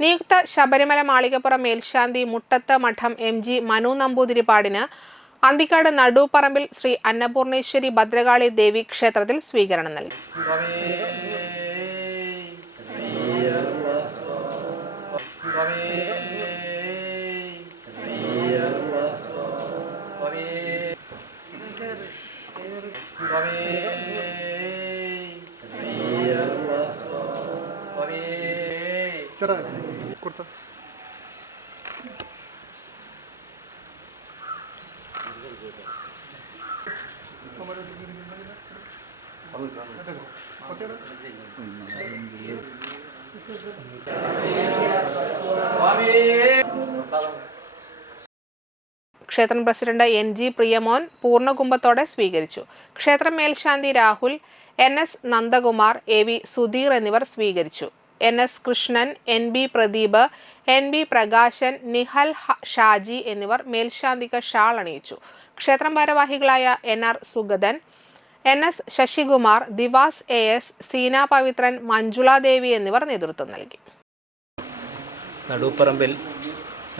നിയുക്ത ശബരിമല മാളികപ്പുറം മേൽശാന്തി മുട്ടത്ത് Madom M G Manu നമ്പൂതിരിപ്പാടിന് അന്തിക്കാട് നടൂപ്പറമ്പിൽ ശ്രീ അന്നപൂർണേശ്വരി ഭദ്രകാളി ദേവി ക്ഷേത്രത്തിൽ സ്വീകരണം നൽകി. ചേട്ടാ കൊടുത്ത. ക്ഷേത്രം പ്രസിഡന്റ് എൻ ജി പ്രിയമോൻ പൂർണകുംഭത്തോടെ സ്വീകരിച്ചു. ക്ഷേത്രം മേൽശാന്തി Rahul N S Nandakumar A V Sudheer എന്നിവർ സ്വീകരിച്ചു. N S Krishnan N B Pradeep N B Prakashan Nihal Shaji എന്നിവർ മേൽശാന്തിക ഷാൾ അണിയിച്ചു. ക്ഷേത്രം ഭാരവാഹികളായ N R Sugathan N S Sasikumar Divas A S Seena Pavithran Manjula Devi എന്നിവർ നേതൃത്വം നൽകി. നടുപ്പറമ്പിൽ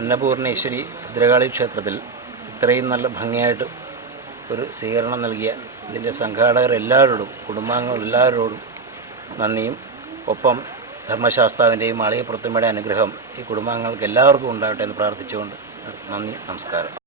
അന്നപൂർണേശ്വരി ഭദ്രകാളി ക്ഷേത്രത്തിൽ ഇത്രയും നല്ല ഭംഗിയായിട്ട് ഒരു സ്വീകരണം നൽകിയ ഇതിന്റെ സംഘാടകർ എല്ലാവരോടും കുടുംബാംഗങ്ങൾ എല്ലാവരോടും നന്ദിയും. ഒപ്പം ധർമ്മശാസ്താവിന്റെയും മാളികപ്പുറത്തുമ്മയുടെ അനുഗ്രഹം ഈ കുടുംബാംഗങ്ങൾക്ക് എല്ലാവർക്കും ഉണ്ടാകട്ടെ എന്ന് പ്രാർത്ഥിച്ചുകൊണ്ട് നന്ദി നമസ്കാരം.